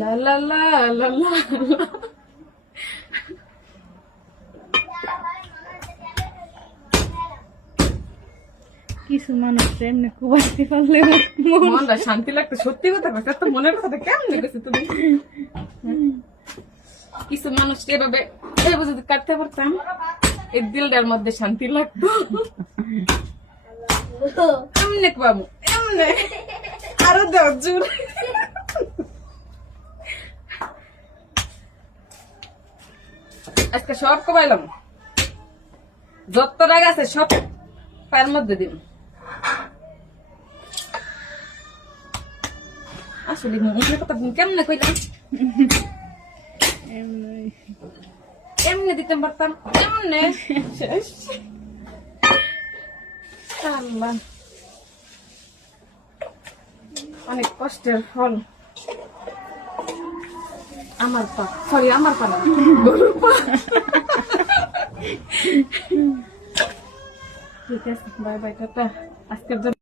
লা লা লা লা লা লা। কিছু মানুষ এমনি কুবাইতে পারলে মনটা শান্তি লাগতো, সত্যি কথা কইছ, তো মনের কথা কেমনে কইছ তুমি? কিছু মানুষ এভাবে এভাবে যদি কাটতে পারতাম, এই দিলটার মধ্যে শান্তি লাগতো। এমনে বাবু, এমনে আরো দাও জোর। আজকে সব কমাইলাম, যত রাগ আছে সব পায়ের মধ্যে দিন। আসলে মনের কথা কেমনে কইলাম, এমনি দিতে পারতাম, এমনে শেষ। আল্লাহ, অনেক কষ্টের ফল। আমার পা, সরি আমার পা না, গরুর পা। ঠিক আছে, বাই বাই, টাটা আজকের জন্য।